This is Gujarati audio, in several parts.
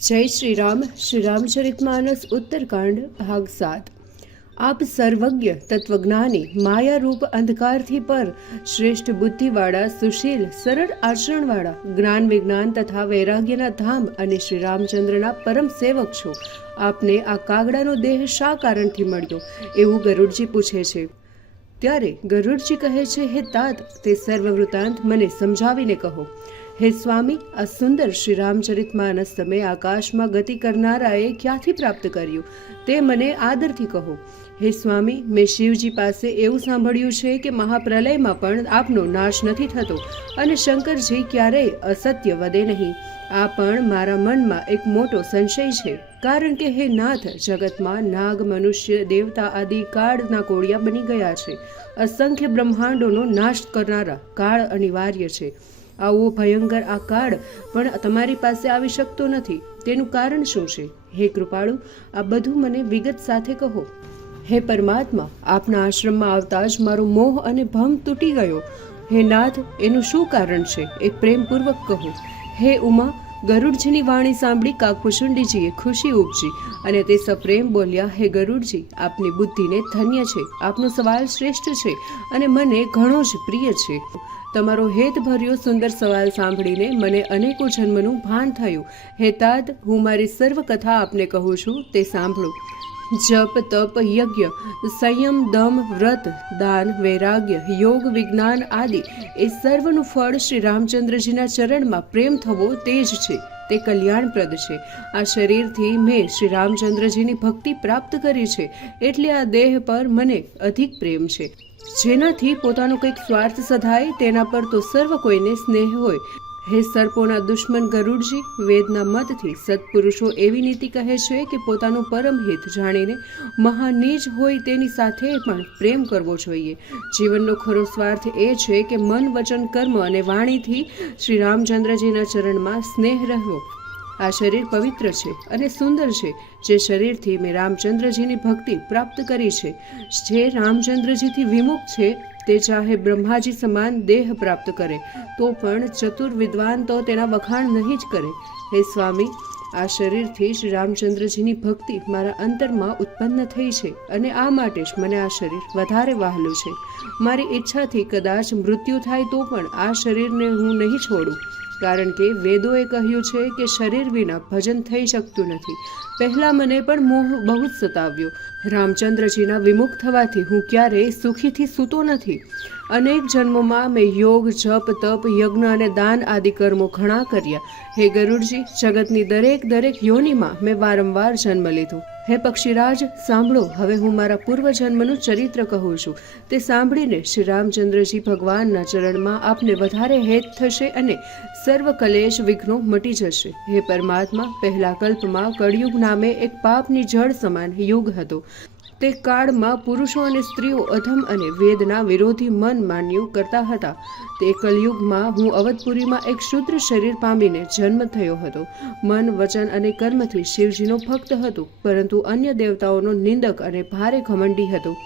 जय श्री रामचरितमानस उत्तरकांड भाग 7। आप सर्वज्ञ तत्वज्ञानी माया रूप अंधकारથી પર શ્રેષ્ઠ બુદ્ધિવાળા સુશીલ સરળ આચરણવાળા જ્ઞાન વિજ્ઞાન તથા વૈરાગ્યના ધામ અને શ્રી રામચંદ્રના પરમ સેવક છો। આપને આ કાગડાનો દેહ શા કારણથી મળ્યો એવું ગરુડજી પૂછે છે। ત્યારે ગરુડજી કહે છે, હે તાત, તે સર્વ વૃત્તાંત મને સમજાવીને કહો। હે સ્વામી, આ સુંદર શ્રી રામચરિતમાનસ તમે આકાશમાં ગતિ કરનારાએ ક્યાંથી પ્રાપ્ત કર્યું તે મને આદરથી કહો। હે સ્વામી, મેં શિવજી પાસે એવું સાંભળ્યું છે કે મહાપ્રલયમાં પણ આપનો નાશ નથી થતો અને શંકરજી ક્યારેય અસત્ય વદે નહીં। આ પણ મારા મનમાં એક મોટો સંશય છે, કારણ કે હે નાથ, જગતમાં નાગ, મનુષ્ય, દેવતા આદિ કાળના કોળિયા બની ગયા છે। અસંખ્ય બ્રહ્માંડોનો નાશ કરનારા કાળ અનિવાર્ય છે। આવો ભયંકર આ કાળ પણ તમારી પાસે આવી શકતો નથી, તેનું કારણ શું છે? હે કૃપાળુ, આ બધું મને વિગત સાથે કહો। હે પરમાત્મા, આપના આશ્રમમાં આવતા જ મારો મોહ અને ભંગ તૂટી ગયો। હે નાથ, એનું શું કારણ છે એ પ્રેમપૂર્વક કહો। હે ઉમા, ગરુડજીની વાણી સાંભળી કાગભૂષુંડીજીએ ખુશી ઉપજી અને તે સપ્રેમ બોલ્યા, હે ગરુડજી, આપની બુદ્ધિને ધન્ય છે। આપનો સવાલ શ્રેષ્ઠ છે અને મને ઘણો જ પ્રિય છે। તમારો હેતભર્યો સુંદર સવાલ સાંભળીને મને અનેકો જન્મનું ભાન થયું। હે તાત, હું મારી સર્વ કથા આપને કહું છું, તે સાંભળો। જપ, તપ, યજ્ઞ, સંયમ, દમ, વ્રત, દાન, વૈરાગ્ય, યોગ, વિજ્ઞાન આદિ એ સર્વનું ફળ શ્રી રામચંદ્રજીના ચરણમાં પ્રેમ થવો તે જ છે। તે કલ્યાણપ્રદ છે। આ શરીરથી મેં શ્રી રામચંદ્રજીની ભક્તિ પ્રાપ્ત કરી છે, એટલે આ દેહ પર મને અધિક પ્રેમ છે। જેનાથી પોતાનો કંઈક સ્વાર્થ સધાય તેના પર તો સર્વ કોઈને સ્નેહ હોય। હે સર્પોના દુશ્મન ગરુડજી, વેદના મતથી સત્પુરુષો એવી નીતિ કહે છે કે પોતાનું પરમ હિત જાણીને મહાનીજ હોય તેની સાથે પણ પ્રેમ કરવો જોઈએ। જીવનનો ખરો સ્વાર્થ એ છે કે મન, વચન, કર્મ અને વાણીથી શ્રી રામચંદ્રજીના ચરણમાં સ્નેહ રહેવો। આ શરીર પવિત્ર છે અને સુંદર છે, જે શરીરથી મેં રામચંદ્રજીની ભક્તિ પ્રાપ્ત કરી છે। જે રામચંદ્રજીથી વિમુખ છે તે ચાહે બ્રહ્માજી સમાન દેહ પ્રાપ્ત કરે તો પણ ચતુર વિદ્વાન તો તેના વખાણ નહીં જ કરે। હે સ્વામી, આ શરીરથી શ્રી રામચંદ્રજીની ભક્તિ મારા અંતરમાં ઉત્પન્ન થઈ છે અને આ માટે જ મને આ શરીર વધારે વહાલું છે। મારી ઈચ્છાથી કદાચ મૃત્યુ થાય તો પણ આ શરીરને હું નહીં છોડું, કારણ કે વેદોએ કહ્યું છે કે શરીર વિના ભજન થઈ શકતું નથી। પહેલાં મને પણ મોહ બહુ જ સતાવ્યો। રામચંદ્રજીના વિમુખ થવાથી હું ક્યારેય સુખીથી સૂતો નથી। અનેક જન્મોમાં મેં યોગ, જપ, તપ, યજ્ઞ અને દાન આદિ કર્મો ઘણા કર્યા। હે ગરુડજી, જગતની દરેક યોનિમાં મેં વારંવાર જન્મ લીધો। હે પક્ષીરાજ, સાંભળો, હવે હું મારા પૂર્વજન્મનું ચરિત્ર કહું છું। તે સાંભળીને શ્રી રામચંદ્રજી ભગવાનના ચરણમાં આપને વધારે હેત થશે અને સર્વ કલેશ વિઘ્નો મટી જશે। હે પરમાત્મા, પહેલા કલ્પમાં કળિયુગ નામે એક પાપની જળ સમાન યુગ હતો। તે કાળમાં પુરુષો અને સ્ત્રીઓ અધમ અને વેદના વિરોધી મન માન્યું કરતા હતા। તે કલયુગમાં હું અવધપુરીમાં એક શુદ્ર શરીર પામીને જન્મ થયો હતો। મન, વચન અને કર્મથી શિવજીનો ભક્ત હતો, પરંતુ અન્ય દેવતાઓનો નિંદક અને ભારે ઘમંડી હતો।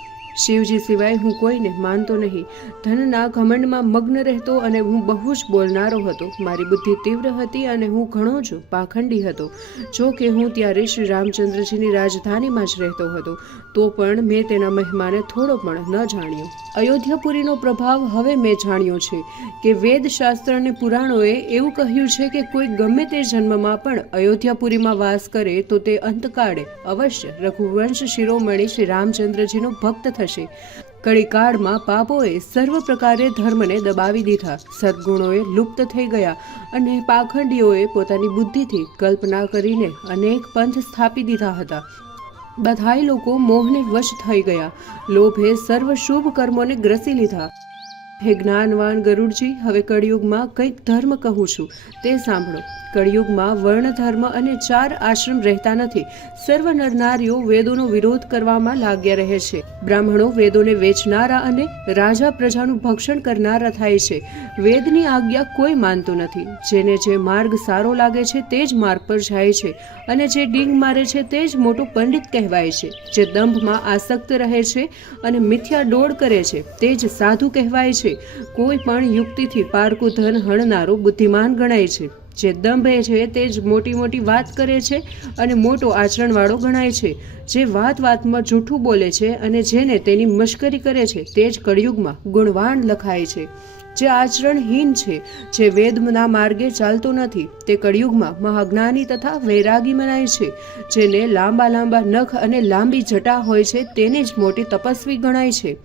શિવજી સિવાય હું કોઈને માનતો નહીં। ધનના ઘમંડમાં મગ્ન રહેતો અને હું બહુ જ બોલનારો હતો। મારી બુદ્ધિ તીવ્ર હતી અને હું ઘણો જ પાખંડી હતો। જો કે હું ત્યારે શ્રી રામચંદ્રજીની રાજધાનીમાં જ રહેતો હતો, તો પણ મેં તેના મહિમાને થોડો પણ ન જાણ્યો। અયોધ્યાપુરીનો પ્રભાવ હવે મેં જાણ્યો છે કે વેદ, શાસ્ત્ર અને પુરાણોએ એવું કહ્યું છે કે કોઈ ગમે તે જન્મમાં પણ અયોધ્યાપુરીમાં વાસ કરે તો તે અંતકાળે અવશ્ય રઘુવંશ શિરોમણી શ્રી રામચંદ્રજીનો ભક્ત થશે। કળીકાળમાં પાપોએ સર્વ પ્રકારે ધર્મને દબાવી દીધા। સદગુણોએ લુપ્ત થઈ ગયા અને પાખંડીઓએ પોતાની બુદ્ધિથી કલ્પના કરીને અનેક પંથ સ્થાપી દીધા હતા। બધાય લોકો મોહને વશ થઈ ગયા। લોભે સર્વ શુભ કર્મોને ગ્રસી લીધા। હે જ્ઞાનવાન ગરુડજી, હવે કળિયુગમાં કંઈક ધર્મ કહું છું, તે સાંભળો। કળિયુગમાં વર્ણ ધર્મ અને 4 આશ્રમ રહેતા નથી। સર્વ નરનારીઓ વેદોનો વિરોધ કરવામાં લાગ્યા રહે છે। બ્રાહ્મણો વેદોને વેચનારા અને રાજા પ્રજાનું ભક્ષણ કરનારા થાય છે। વેદની આજ્ઞા કોઈ માનતું નથી। જેને જે માર્ગ સારો લાગે છે તે જ માર્ગ પર જાય છે અને જે ડીંગ મારે છે તે જ મોટો પંડિત કહેવાય છે। જે દંભમાં આસક્ત રહે છે અને મિથ્યા ડોળ કરે છે તે જ સાધુ કહેવાય છે। કોઈ પણ યુક્તિથી પારકું ધન હણનારો બુદ્ધિમાન ગણાય છે। જે દંભે છે તે જ મોટી મોટી વાત કરે છે અને મોટો આચરણવાળો ગણાય છે. જે વાત વાતમાં જૂઠું બોલે છે અને જેને તેની મશ્કરી કરે છે તે જ કળિયુગમાં ગુણવાન લખાય છે. જે આચરણહીન છે, જે વેદના માર્ગે ચાલતો નથી, તે કળિયુગમાં મહાજ્ઞાની તથા વૈરાગી મનાય છે. જેને લાંબા લાંબા નખ અને લાંબી જટા હોય છે તેને જ મોટી તપસ્વી ગણાય છે.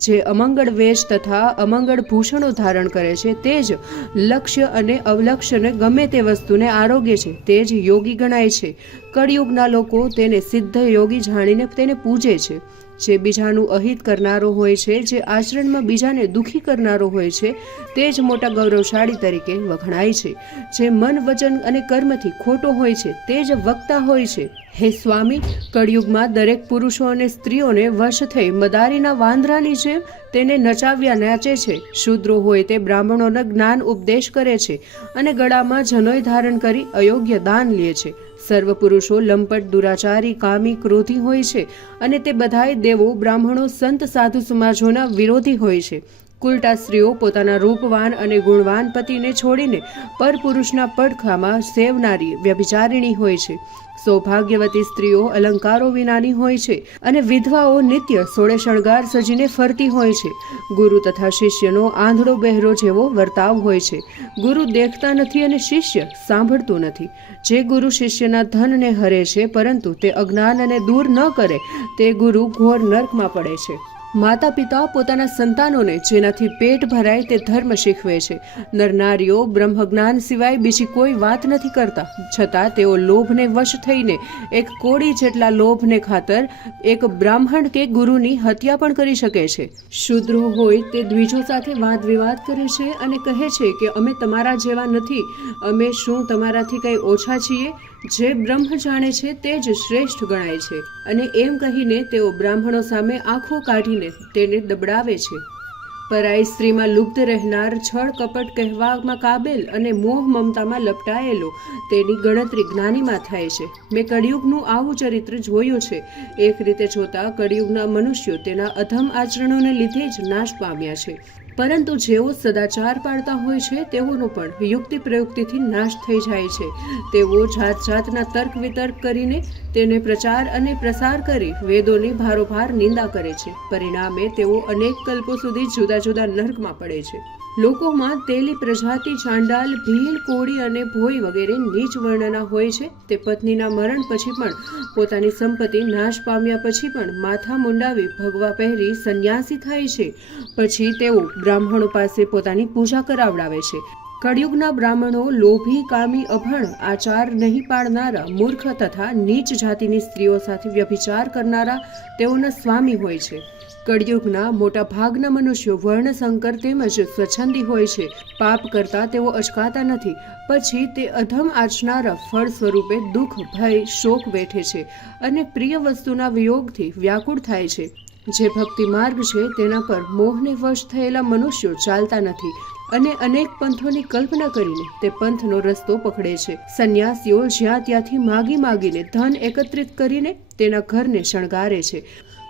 જે અમંગળ વેશ તથા અમંગળ ભૂષણો ધારણ કરે છે તે જ લક્ષ્ય અને અવલક્ષ્યને ગમે તે વસ્તુને આરોગ્ય છે તે જ યોગી ગણાય છે. કળિયુગના લોકો તેને સિદ્ધ યોગી જાણીને તેને પૂજે છે. જે બીજાનું અહિત કરનારો હોય છે, જે આચરણમાં બીજાને દુઃખી કરનારો હોય છે તે જ મોટા ગૌરવશાળી તરીકે વખણાય છે. જે મન વચન અને કર્મથી ખોટો હોય છે તે જ વક્તા હોય છે. હે સ્વામી, કળિયુગમાં દરેક પુરુષો અને સ્ત્રીઓને વશ થઈ મદારીના વાંદરાની જેમ તેને નચાવ્યા નાચે છે. શૂદ્રો હોય તે બ્રાહ્મણોને જ્ઞાન ઉપદેશ કરે છે અને ગળામાં જનોય ધારણ કરી અયોગ્ય દાન લે છે. સર્વ પુરુષો લંપટ, દુરાચારી, કામી, ક્રોધી હોય છે અને તે બધાય દેવો, બ્રાહ્મણો, સંત, સાધુ સમાજોના વિરોધી હોય છે. કુલટા સ્ત્રીઓ પોતાના રૂપવાન અને ગુણવાન પતિને છોડીને પરપુરુષના પડખામાં સેવનારી વ્યભિચારિણી હોય છે. સૌભાગ્યવતી સ્ત્રીઓ અલંકારો વિનાની હોય છે અને વિધવાઓ નિત્ય સોળે શણગાર સજીને ફરતી હોય છે. ગુરુ તથા શિષ્યનો આંધળો બહેરો જેવો વર્તાવ હોય છે. ગુરુ દેખતા નથી અને શિષ્ય સાંભળતું નથી. જે ગુરુ શિષ્યના ધનને હરે છે પરંતુ તે અજ્ઞાનને દૂર ન કરે તે ગુરુ ઘોર નર્કમાં પડે છે. માતા પિતા પોતાના સંતાનોને જેનાથી પેટ ભરાય તે ધર્મ શીખવે છે. નરનારીઓ બ્રહ્મજ્ઞાન સિવાય બીજી કોઈ વાત નથી કરતા, છતાં તેઓ લોભને વશ થઈને એક કોડી જેટલા લોભને ખાતર એક બ્રાહ્મણ કે ગુરુની હત્યા પણ કરી શકે છે. શૂદ્રો હોય તે દ્વિજો સાથે વાદ વિવાદ કરે છે અને કહે છે કે અમે તમારા જેવા નથી, અમે શું તમારાથી કંઈ ઓછા છીએ? જે બ્રહ્મ જાણે છે તે જ શ્રેષ્ઠ ગણાય છે અને એમ કહીને તેઓ બ્રાહ્મણો સામે આંખો કાઢીને તેને દબડાવે છે. પરાઈ સ્ત્રીમાં લુપ્ત રહેનાર, છળ કપટ કહેવામાં કાબેલ અને મોહ મમતામાં લપટાયેલો તેની ગણતરી જ્ઞાનીમાં થાય છે. મેં કળિયુગનું આવું ચરિત્ર જોયું છે. એક રીતે જોતા કળિયુગના મનુષ્યો તેના અધમ આચરણોને લીધે જ નાશ પામ્યા છે, પરંતુ જેઓ સદાચાર પાળતા હોય છે તેઓનો પણ યુક્તિ પ્રયુક્તિથી નાશ થઈ જાય છે. તેઓ જાત જાતના તર્ક વિતર્ક કરીને તેને પ્રચાર અને પ્રસાર કરી વેદોની ભારોભાર નિંદા કરે છે. પરિણામે તેઓ અનેક કલ્પો સુધી જુદા જુદા નર્કમાં પડે છે. લોકોમાં તેલી પ્રજાતિ, ચાંડાલ, ભીલ, કોળી અને ભોય વગેરે નીચ વર્ણના હોય છે. તે પત્નીના મરણ પછી પણ પોતાની સંપત્તિ નાશ પામ્યા પછી પણ માથા મુંડાવી ભગવા પહેરી સંન્યાસી થાય છે. પછી તેઓ બ્રાહ્મણો પાસે પોતાની પૂજા કરાવડાવે છે. કળિયુગના બ્રાહ્મણો લોભી, કામી, અભણ, આચાર નહીં પાળનારા, મૂર્ખ તથા નીચ જાતિની સ્ત્રીઓ સાથે વ્યભિચાર કરનારા તેઓના સ્વામી હોય છે. કળિયુગના મોટા ભાગના મનુષ્યો વર્ણસંકર તેમજ સ્વચ્છંદી હોય છે. પાપ કરતા તેઓ અચકાતા નથી. પછી તે અધમ આચનારા ફળ સ્વરૂપે દુઃખ, ભય, શોક વેઠે છે અને પ્રિય વસ્તુના વિયોગથી વ્યાકુળ થાય છે. જે ભક્તિ માર્ગ છે તેના પર મોહને વશ થયેલા મનુષ્યો ચાલતા નથી અને અનેક પંથોની કલ્પના કરીને તે પંથનો રસ્તો પકડે છે. સંન્યાસીઓ જ્યાં ત્યાંથી માગી માગીને ધન એકત્રિત કરીને તેના ઘરને શણગારે છે.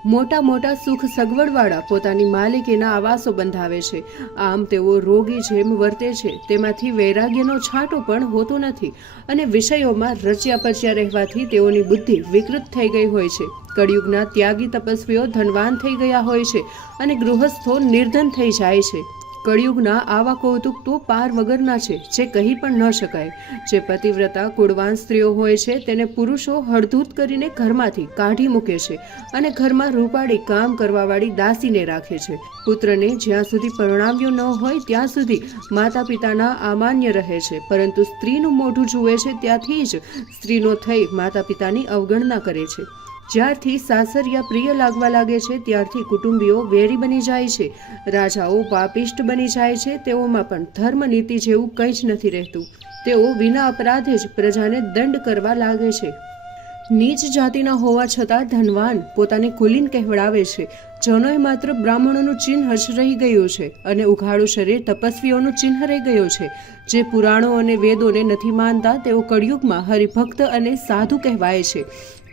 મોટા મોટા સુખ સગવડવાળા પોતાની માલિકીના આવાસો બંધાવે છે. આમ તેઓ રોગી જેમ વર્તે છે. તેમાંથી વૈરાગ્યનો છાંટો પણ હોતો નથી અને વિષયોમાં રચ્યા પચ્યા રહેવાથી તેઓની બુદ્ધિ વિકૃત થઈ ગઈ હોય છે. કળિયુગના ત્યાગી તપસ્વીઓ ધનવાન થઈ ગયા હોય છે અને ગૃહસ્થો નિર્ધન થઈ જાય છે. કળિયુગના આવા કૌતુક તો પાર વગરના છે, જે કહી પણ ન શકાય. જે પતિવ્રતા કુળવાન સ્ત્રીઓ હોય છે તેને પુરુષો હળધૂત કરીને ઘરમાંથી કાઢી મૂકે છે અને ઘરમાં રૂપાળી કામ કરવાવાળી દાસીને રાખે છે. પુત્રને જ્યાં સુધી પરણાવ્યો ન હોય ત્યાં સુધી માતા પિતાના અમાન્ય રહે છે, પરંતુ સ્ત્રીનું મોઢું જુએ છે ત્યાંથી જ સ્ત્રીનો થઈ માતા પિતાની અવગણના કરે છે. જ્યારથી સાસરિયા પ્રિય લાગવા લાગે છે ત્યારથી કુટુંબીઓ વેરી બની જાય છે. રાજાઓ પાપિષ્ટ બની જાય છે. તેઓમાં પણ ધર્મ નીતિ જેવું કંઈ જ નથી રહેતું. તેઓ વિના અપરાધે જ પ્રજાને દંડ કરવા લાગે છે. નીચ જાતિના હોવા છતાં ધનવાન પોતાને કુલીન કહેવડાવે છે. જનોય માત્ર બ્રાહ્મણોનું ચિહ્ન જ રહી ગયું છે અને ઉઘાડું શરીર તપસ્વીઓનું ચિહ્ન રહી ગયું છે. જે પુરાણો અને વેદોને નથી માનતા તેઓ કળિયુગમાં હરિભક્ત અને સાધુ કહેવાય છે.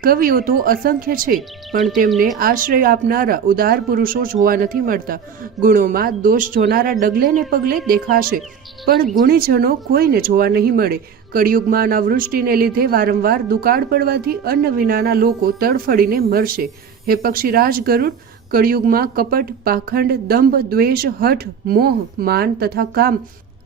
કવિઓ તો અસંખ્ય છે, પણ તેમને આશ્રય આપનારા ઉદાર પુરુષો જોવા નથી મળતા. ગુણોમાં દોષ જોનારા ડગલે ને પગલે દેખાશે, પણ ગુણીજનો કોઈને જોવા નહીં મળે. કળિયુગમાં અનાવૃષ્ટિને લીધે વારંવાર દુકાળ પડવાથી અન્ન વિનાના લોકો તડફડીને મરશે. હે પક્ષીરાજ ગરુડ, કળિયુગમાં કપટ, પાખંડ, દંભ, દ્વેષ, હઠ, મોહ, માન તથા કામ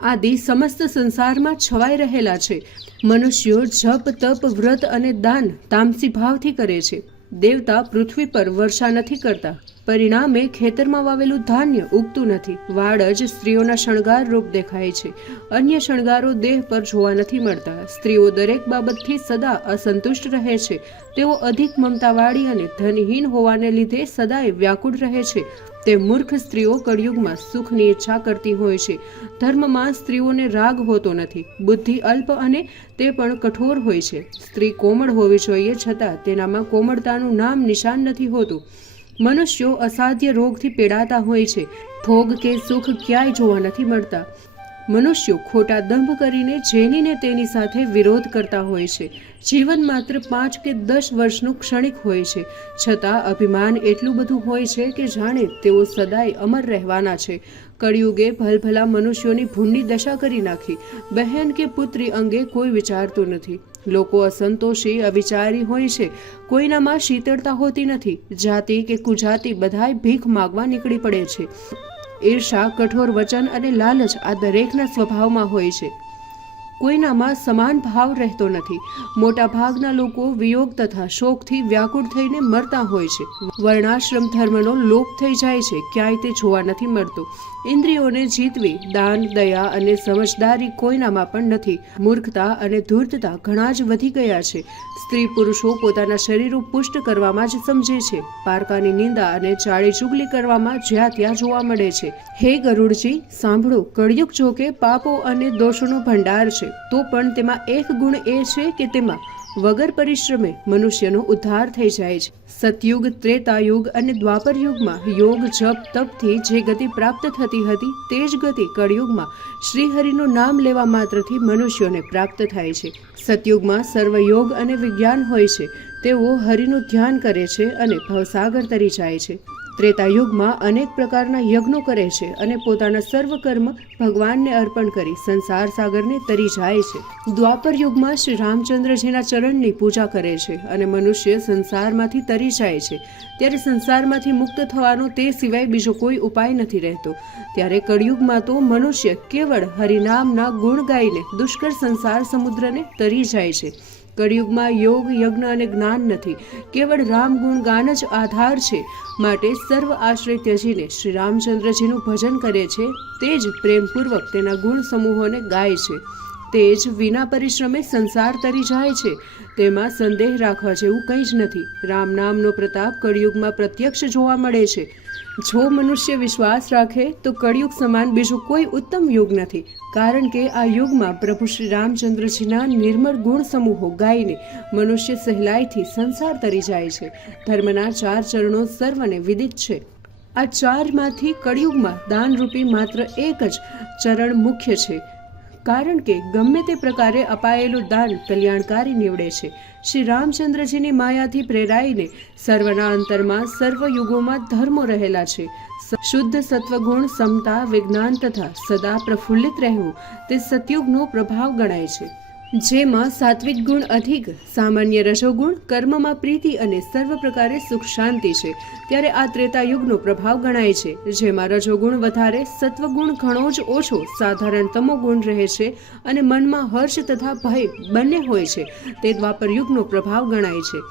આદિ સમસ્ત સંસારમાં છવાઈ રહેલા છે. મનુષ્યો જપ, તપ, વ્રત અને દાન તામસી ભાવથી કરે છે. દેવતા પૃથ્વી પર વર્ષા નથી કરતા, પરિણામે ખેતરમાં વાવેલું ધાન્ય ઉગતું નથી. વાળ જ સ્ત્રીઓના શણગાર રૂપ દેખાય છે. અન્ય શણગારો દેહ પર જોવા નથી મળતા. સ્ત્રીઓ દરેક બાબતથી સદા અસંતુષ્ટ રહે છે. તેઓ અધિક મમતાવાળી અને ધનહીન હોવાને લીધે સદાય વ્યાકુળ રહે છે. તે મૂર્ખ સ્ત્રીઓ કળિયુગમાં સુખની ઈચ્છા કરતી હોય છે. ધર્મમાં સ્ત્રીઓને રાગ હોતો નથી. બુદ્ધિ અલ્પ અને તે પણ કઠોર હોય છે. સ્ત્રી કોમળ હોવી જોઈએ, છતાં તેનામાં કોમળતાનું નામ નિશાન નથી હોતું. મનુષ્યો અસાધ્ય રોગથી પીડાતા હોય છે. ભોગ કે સુખ ક્યાંય જોવા નથી મળતા. મનુષ્યો ખોટા દંભ કરીને જેનીને તેની સાથે વિરોધ કરતા હોય છે. જીવન માત્ર 5 કે 10 વર્ષનું ક્ષણિક હોય છે, છતાં અભિમાન એટલું બધું હોય છે કે જાણે તેઓ સદાય અમર રહેવાના છે. કળિયુગે ભલભલા મનુષ્યોની ભૂંડી દશા કરી નાખી. બહેન કે પુત્રી અંગે કોઈ વિચારતું નથી. લોકો અસંતોષી, અવિચારી હોય છે. કોઈનામાં શીતળતા હોતી નથી. જાતિ કે કુજાતિ બધાય ભીખ માગવા નીકળી પડે છે. ઈર્ષા, કઠોર વચન અને લાલચ આ દરેકના સ્વભાવમાં હોય છે. કોઈનામાં સમાન ભાવ રહેતો નથી. મોટા ભાગના લોકો વિયોગ તથા શોકથી વ્યાકુળ થઈને મરતા હોય છે. વર્ણાશ્રમ ધર્મનો લોપ થઈ જાય છે, ક્યાંય તે જોવા નથી મળતો. ઇન્દ્રિયોને જીતવી, દાન, દયા અને સમજદારી કોઈનામાં પણ નથી. મૂર્ખતા અને ધૂર્તતા ઘણા જ વધી ગયા છે. સ્ત્રી પુરુષો પોતાના શરીરો પુષ્ટ કરવામાં જ સમજે છે. પારકાની નિંદા અને ચાળી ચુગલી કરવામાં જ્યાં ત્યાં જોવા મળે છે. હે ગરુડજી, સાંભળો. કળિયુગ જો કે પાપો અને દોષોનો ભંડાર છે, તો પણ તેમાં એક ગુણ એ છે કે તેમાં વગર પરિશ્રમે મનુષ્યનો ઉદ્ધાર થઈ જાય છે. સતયુગ, ત્રેતાયુગ અને દ્વાપર યુગમાં યોગ, જપ, તપથી જે ગતિ પ્રાપ્ત થતી હતી, તે જ ગતિ કળિયુગમાં શ્રીહરિનું નામ લેવા માત્રથી મનુષ્યોને પ્રાપ્ત થાય છે. સતયુગમાં સર્વયોગ અને વિજ્ઞાન હોય છે. તેઓ હરિનું ધ્યાન કરે છે અને ભવસાગર તરી જાય છે. ત્રેતાયુગમાં અનેક પ્રકારના યજ્ઞો કરે છે અને પોતાના સર્વ કર્મ ભગવાનને અર્પણ કરી સંસાર સાગરને તરી જાય છે. દ્વાપર યુગમાં શ્રી રામચંદ્રજીના ચરણની પૂજા કરે છે અને મનુષ્ય સંસારમાંથી તરી જાય છે. ત્યારે સંસારમાંથી મુક્ત થવાનો તે સિવાય બીજો કોઈ ઉપાય નથી રહેતો. ત્યારે કળિયુગમાં તો મનુષ્ય કેવળ હરિનામના ગુણ ગાઈને દુષ્કર સંસાર સમુદ્રને તરી જાય છે. કળિયુગમાં યોગ, યજ્ઞ અને જ્ઞાન નથી. કેવળ રામ ગુણ ગાન જ આધાર છે. માટે સર્વ આશ્રય ત્યજીને શ્રી રામચંદ્રજીનું ભજન કરે છે. તે જ પ્રેમપૂર્વક તેના ગુણ સમૂહોને ગાય છે. તે જ વિના પરિશ્રમે સંસાર તરી જાય છે. તેમાં સંદેહ રાખવા જેવું કંઈ જ નથી. રામ નામનો પ્રતાપ કળિયુગમાં પ્રત્યક્ષ જોવા મળે છે. જો મનુષ્ય વિશ્વાસ રાખે તો કળિયુગ સમાન બીજું કોઈ ઉત્તમ યુગ નથી. કારણ કે આ યુગમાં પ્રભુ શ્રી રામચંદ્રજીના નિર્મળ ગુણ સમૂહો ગાઈને મનુષ્ય સહેલાઈથી સંસાર તરી જાય છે. ધર્મના 4 ચરણો સર્વને વિદિત છે. આ 4માંથી કળિયુગમાં દાનરૂપી માત્ર એક જ ચરણ મુખ્ય છે. કારણ કે ગમે તે પ્રકારે અપાયેલું દાન કલ્યાણકારી નીવડે છે. શ્રી રામચંદ્રજીની માયાથી પ્રેરાઈને સર્વના અંતરમાં સર્વ યુગોમાં ધર્મો રહેલા છે. શુદ્ધ સત્વગુણ, સમતા, વિજ્ઞાન તથા સદા પ્રફુલ્લિત રહેવું તે સતયુગનો પ્રભાવ ગણાય છે. જેમાં સાત્વિક ગુણ અધિક, સામાન્ય રજોગુણ, કર્મમાં પ્રીતિ અને સર્વ પ્રકારે સુખ શાંતિ છે. ત્યારે આ ત્રેતાયુગનો પ્રભાવ ગણાય છે. જેમાં રજોગુણ વધારે, સત્વગુણ ઘણો જ ઓછો, સાધારણ તમોગુણ રહે છે અને મનમાં હર્ષ તથા ભય બંને હોય છે. તે દ્વાપર યુગનો પ્રભાવ ગણાય છે.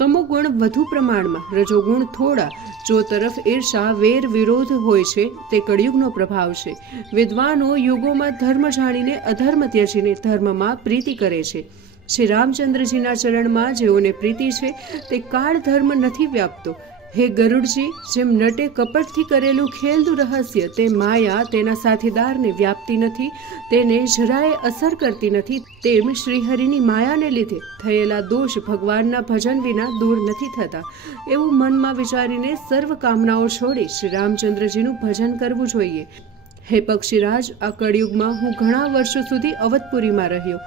તમોગુણ વધુ પ્રમાણમાં, રજોગુણ થોડા. જો તરફ ઈર્ષા, વેર, વિરોધ હોય છે તે કળિયુગનો પ્રભાવ છે. વિદ્વાનો યુગોમાં ધર્મ જાણીને અધર્મ ત્યજીને ધર્મમાં પ્રીતિ કરે છે. શ્રી રામચંદ્રજીના ચરણમાં જેઓને પ્રીતિ છે તે કાળ ધર્મ નથી વ્યાપતો. હે ગરુડજી, જેમ નટે કપટથી કરેલું ખેલનું રહસ્ય તે માયા તેના સાથીદારને વ્યાપતી નથી, તેને જરાય અસર કરતી નથી, તેમ શ્રીહરિની માયાને લીધે થયેલા દોષ ભગવાનના ભજન વિના દૂર નથી થતા. એવું મનમાં વિચારીને સર્વ કામનાઓ છોડી શ્રી રામચંદ્રજીનું ભજન કરવું જોઈએ. હે પક્ષીરાજ, આ કળિયુગમાં હું ઘણા વર્ષો સુધી અવધપુરીમાં રહ્યો.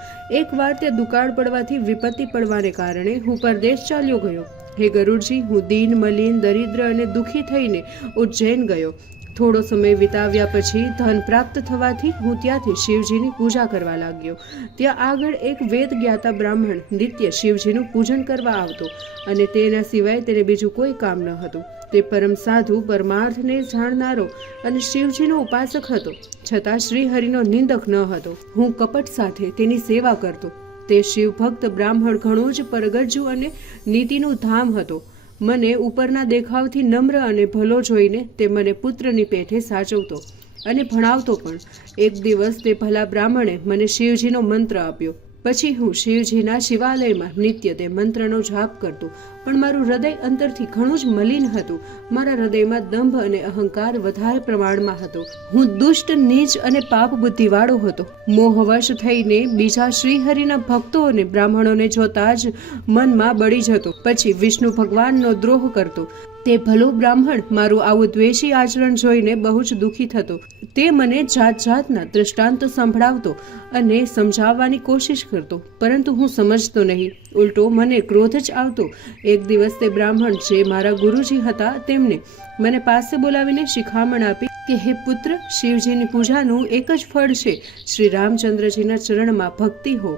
એકવાર ત્યાં દુકાળ પડવાથી વિપત્તિ પડવાને કારણે હું પરદેશ ચાલ્યો ગયો. હે ગરુડજી, હું દીન, મલિન, દરિદ્ર અને દુઃખી થઈને ઉજ્જૈન ગયો. થોડો સમય વિતાવ્યા પછી ધન પ્રાપ્ત થવાથી હું ત્યાંથી શિવજીની પૂજા કરવા લાગ્યો. ત્યાં આગળ એક વેદ જ્ઞાતા બ્રાહ્મણ નિત્ય શિવજીનું પૂજન કરવા આવતો અને તેના સિવાય તેને બીજું કોઈ કામ ન હતું. તે પરમ સાધુ, પરમાર્થને જાણનારો અને શિવજીનો ઉપાસક હતો, છતાં શ્રીહરિનો નિંદક ન હતો. હું કપટ સાથે તેની સેવા કરતો. તે શિવ ભક્ત બ્રાહ્મણ ઘણો જ પરગજ્જુ અને નીતિનું ધામ હતો. મને ઉપરના દેખાવથી નમ્ર અને ભલો જોઈને તે મને પુત્રની પેઠે સાચવતો અને ભણાવતો પણ. એક દિવસ તે ભલા બ્રાહ્મણે મને શિવજીનો મંત્ર આપ્યો. પછી હું શિવજીના શિવાલયમાં નિત્ય તે મંત્રનો જાપ કરતો, પણ મારું હૃદય અંતરથી ઘણું જ મલિન હતું. મારા હૃદયમાં દંભ અને અહંકાર વધારે પ્રમાણમાં હતો. હું દુષ્ટ, નીચ અને પાપ બુદ્ધિવાળો હતો. મોહવશ થઈને બીજા શ્રીહરિના ભક્તો અને બ્રાહ્મણોને જોતા જ મનમાં બળી જતો. પછી વિષ્ણુ ભગવાનનો દ્રોહ કરતો. તે ભલો બ્રાહ્મણ મારું આવું દ્વેષી આચરણ જોઈને બહુ જ દુઃખી થતો. તે મને જાત જાતના દૃષ્ટાંતો સંભળાવતો અને સમજાવવાની કોશિશ કરતો, પરંતુ હું સમજતો નહીં. ઉલટો મને ક્રોધ જ આવતો. એક દિવસ તે બ્રાહ્મણ, જે મારા ગુરુજી હતા, તેમને મને પાસે બોલાવીને શિખામણ આપી કે હે પુત્ર, શિવજીની પૂજાનું એક જ ફળ છે, શ્રી રામચંદ્રજીના ચરણમાં ભક્તિ હો.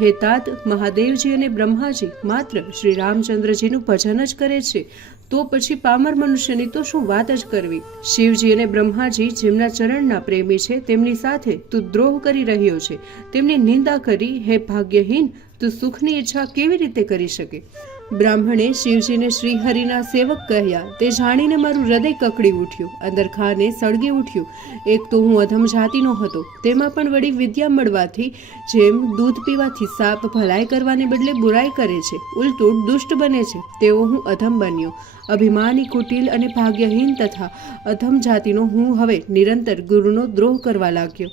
હે તાત, મહાદેવજી અને બ્રહ્માજી માત્ર શ્રી રામચંદ્રજીનું ભજન જ કરે છે, તો પછી પામર મનુષ્યની તો શું વાત જ કરવી. શિવજી અને બ્રહ્માજી જેમના ચરણના પ્રેમી છે, તેમની સાથે તું દ્રોહ કરી રહ્યો છે, તેમની નિંદા કરી. હે ભાગ્યહીન, તું સુખની ઈચ્છા કેવી રીતે કરી શકે? બ્રાહ્મણે શિવજીને શ્રીહરિના સેવક કહ્યા તે જાણીને મારું હૃદય કકડી ઉઠ્યું, અંદરખાને સળગી ઉઠ્યું. એક તો હું અધમ જાતિનો હતો, તેમાં પણ વળી વિદ્યા મળવાથી જેમ દૂધ પીવાથી સાપ ભલાઈ કરવાને બદલે બુરાઈ કરે છે, ઉલટું દુષ્ટ બને છે, તેવો હું અધમ બન્યો. અભિમાની, કુટિલ અને ભાગ્યહીન તથા અધમ જાતિનો હું હવે નિરંતર ગુરુનો દ્રોહ કરવા લાગ્યો.